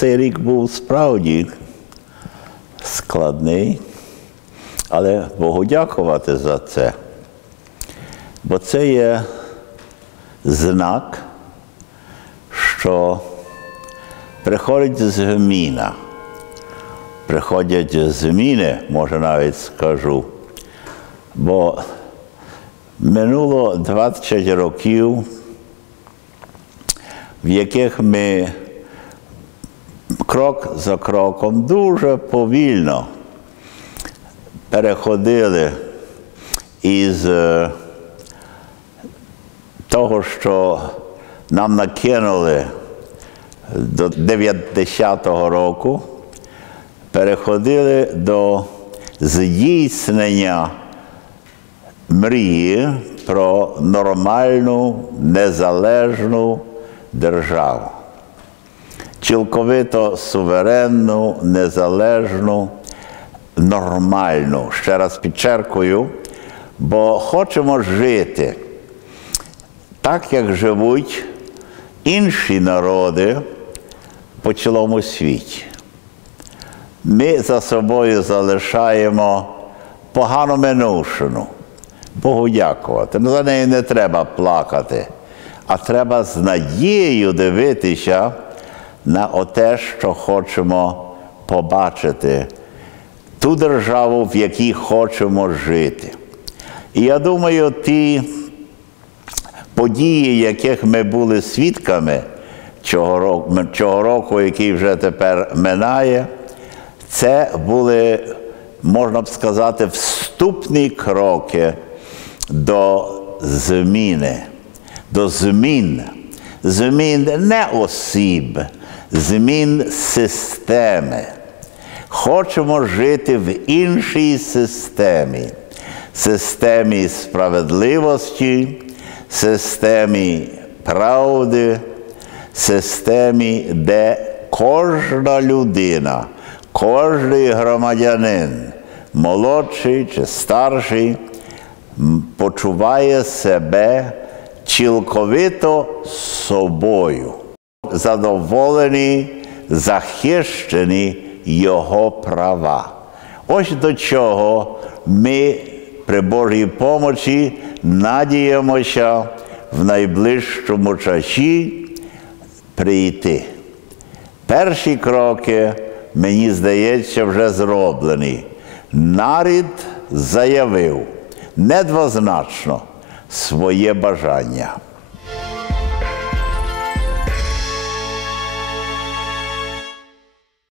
цей рік був справді складний, але Богу дякувати за це. Бо це є знак, що приходить зміна. Приходять зміни, може навіть скажу. Бо минуло 20 років, в яких ми крок за кроком дуже повільно переходили із е, того, що нам накинули до 90-го року, переходили до здійснення мрії про нормальну, незалежну державу. Цілковито суверенну, незалежну, нормальну. Ще раз підчеркую, бо хочемо жити так, як живуть інші народи по цілому світі. Ми за собою залишаємо погану минувшину. Богу дякувати. Ну, За неї не треба плакати, а треба з надією дивитися на те, що хочемо побачити, ту державу, в якій хочемо жити. І я думаю, ті події, яких ми були свідками цього року, який вже тепер минає, це були, можна б сказати, вступні кроки до зміни, до змін, змін не осіб, змін системи. Хочемо жити в іншій системі, системі справедливості, системі правди, системі, де кожна людина, кожний громадянин, молодший чи старший, почуває себе цілковито собою, задоволені, захищені його права. Ось до чого ми при Божій помочі надіємося в найближчому часі прийти. Перші кроки, мені здається, вже зроблені. Нарід заявив недвозначно своє бажання.